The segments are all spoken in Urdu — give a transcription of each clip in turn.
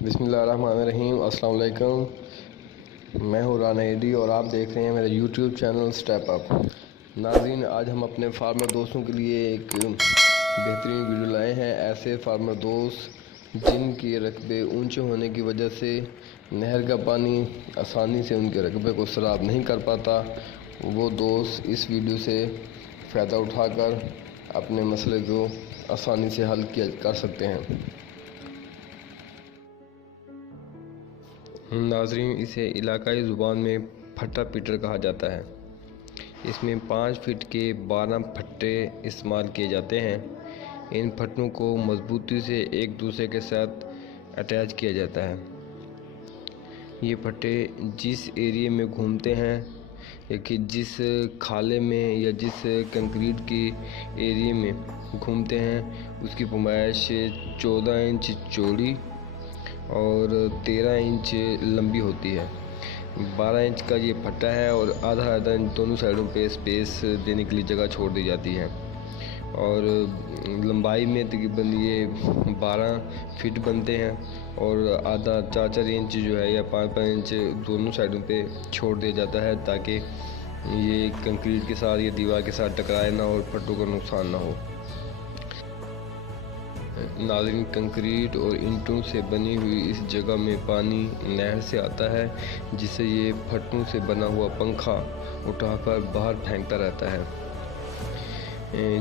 بسم اللہ الرحمن الرحیم۔ السلام علیکم، میں ہوں رانا ایڈی اور آپ دیکھ رہے ہیں میرا یوٹیوب چینل سٹیپ اپ۔ ناظرین، آج ہم اپنے فارمر دوستوں کے لیے ایک بہترین ویڈیو لائے ہیں۔ ایسے فارمر دوست جن کے رقبے اونچے ہونے کی وجہ سے نہر کا پانی آسانی سے ان کے رقبے کو سیراب نہیں کر پاتا، وہ دوست اس ویڈیو سے فائدہ اٹھا کر اپنے مسئلے کو آسانی سے حل کر سکتے ہیں۔ ناظرین، اسے علاقائی زبان میں پھٹا پیٹر کہا جاتا ہے۔ اس میں 5 فٹ کے 12 پھٹے استعمال کیے جاتے ہیں۔ ان پھٹوں کو مضبوطی سے ایک دوسرے کے ساتھ اٹیچ کیا جاتا ہے۔ یہ پھٹے جس ایریے میں گھومتے ہیں یا کہ جس کھالے میں یا جس کنکریٹ کی ایریے میں گھومتے ہیں اس کی پیمائش 14 انچ چوڑی اور 13 انچ لمبی ہوتی ہے۔ 12 انچ کا یہ پھٹا ہے اور آدھا انچ دونوں سائڈوں پہ اسپیس دینے کے لیے جگہ چھوڑ دی جاتی ہے، اور لمبائی میں تقریباً یہ 12 فٹ بنتے ہیں اور آدھا 4 انچ جو ہے یا 5 انچ دونوں سائڈوں پہ چھوڑ دیا جاتا ہے تاکہ یہ کنکریٹ کے ساتھ یا دیوار کے ساتھ ٹکرائے نہ اور پھٹوں کا نقصان نہ ہو۔ ناظرین، کنکریٹ اور اینٹوں سے بنی ہوئی اس جگہ میں پانی نہر سے آتا ہے، جس سے یہ پھٹوں سے بنا ہوا پنکھا اٹھا کر باہر پھینکتا رہتا ہے۔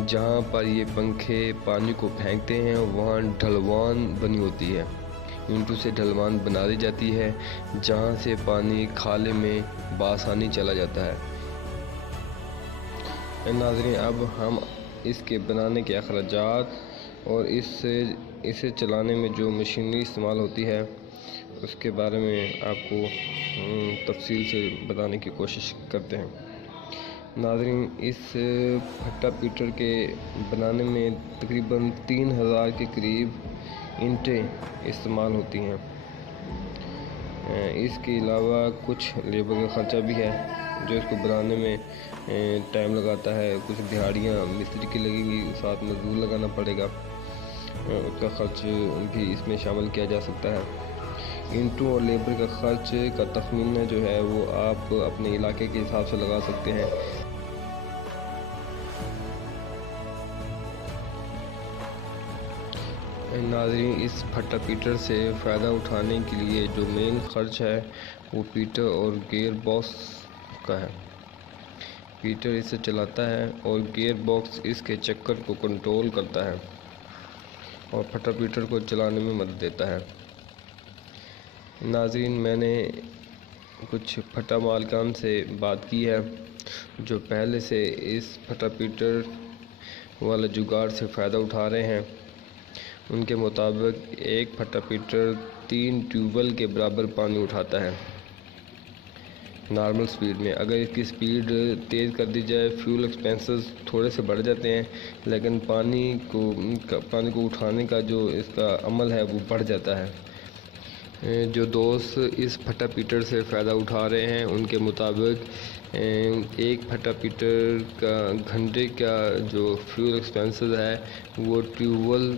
جہاں پر یہ پنکھے پانی کو پھینکتے ہیں وہاں ڈھلوان بنی ہوتی ہے، اینٹوں سے ڈھلوان بنا دی جاتی ہے جہاں سے پانی کھالے میں بآسانی چلا جاتا ہے۔ ناظرین، اب ہم اس کے بنانے کے اخراجات اور اسے چلانے میں جو مشینری استعمال ہوتی ہے اس کے بارے میں آپ کو تفصیل سے بتانے کی کوشش کرتے ہیں۔ ناظرین، اس پھٹا پیٹر کے بنانے میں تقریباً 3000 کے قریب اینٹیں استعمال ہوتی ہیں۔ اس کے علاوہ کچھ لیبر کا خرچہ بھی ہے جو اس کو بنانے میں ٹائم لگاتا ہے۔ کچھ دہاڑیاں مستری کی لگیں گی، ساتھ مزدور لگانا پڑے گا، اس کا خرچ بھی اس میں شامل کیا جا سکتا ہے۔ اینٹوں اور لیبر کا خرچ کا تخمینہ جو ہے وہ آپ اپنے علاقے کے حساب سے لگا سکتے ہیں۔ ناظرین، اس پھٹا پیٹر سے فائدہ اٹھانے کے لیے جو مین خرچ ہے وہ پیٹر اور گیئر باکس کا ہے۔ پیٹر اسے چلاتا ہے اور گیئر باکس اس کے چکر کو کنٹرول کرتا ہے اور پھٹا پیٹر کو چلانے میں مدد دیتا ہے۔ ناظرین، میں نے کچھ پھٹا مالکان سے بات کی ہے جو پہلے سے اس پھٹا پیٹر والا جگاڑ سے فائدہ اٹھا رہے ہیں۔ ان کے مطابق ایک پھٹا پیٹر 3 ٹیوب ویل کے برابر پانی اٹھاتا ہے نارمل سپیڈ میں۔ اگر اس کی سپیڈ تیز کر دی جائے فیول ایکسپینسز تھوڑے سے بڑھ جاتے ہیں، لیکن پانی کو اٹھانے کا جو اس کا عمل ہے وہ بڑھ جاتا ہے۔ جو دوست اس پھٹا پیٹر سے فائدہ اٹھا رہے ہیں ان کے مطابق ایک پھٹا پیٹر کا گھنٹے کا جو فیول ایکسپینسز ہے وہ ٹیوب ویل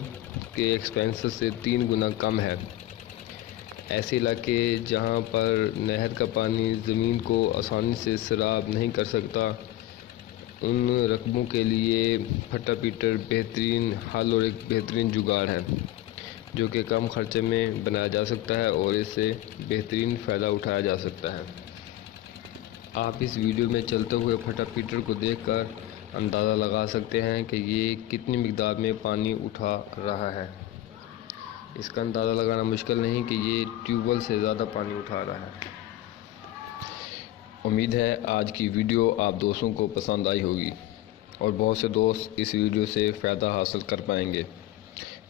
کے ایکسپینسز سے 3 گنا کم ہے۔ ایسے علاقے جہاں پر نہر کا پانی زمین کو آسانی سے سیراب نہیں کر سکتا، ان رقبوں کے لیے پھٹا پیٹر بہترین حل اور ایک بہترین جگاڑ ہے جو کہ کم خرچے میں بنایا جا سکتا ہے اور اس سے بہترین فائدہ اٹھایا جا سکتا ہے۔ آپ اس ویڈیو میں چلتے ہوئے پھٹا پیٹر کو دیکھ کر اندازہ لگا سکتے ہیں کہ یہ کتنی مقدار میں پانی اٹھا رہا ہے۔ اس کا اندازہ لگانا مشکل نہیں کہ یہ ٹیوب ویل سے زیادہ پانی اٹھا رہا ہے۔ امید ہے آج کی ویڈیو آپ دوستوں کو پسند آئی ہوگی اور بہت سے دوست اس ویڈیو سے فائدہ حاصل کر پائیں گے۔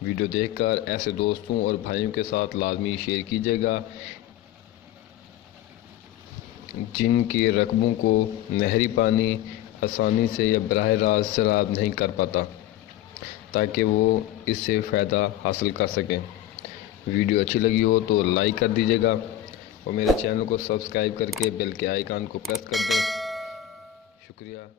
ویڈیو دیکھ کر ایسے دوستوں اور بھائیوں کے ساتھ لازمی شیئر کیجیے گا جن کے رقبوں کو نہری پانی آسانی سے یا براہ راست سیراب نہیں کر پاتا، تاکہ وہ اس سے فائدہ حاصل کر سکیں۔ ویڈیو اچھی لگی ہو تو لائک کر دیجیے گا اور میرے چینل کو سبسکرائب کر کے بیل کے آئیکن کو پریس کر دیں۔ شکریہ۔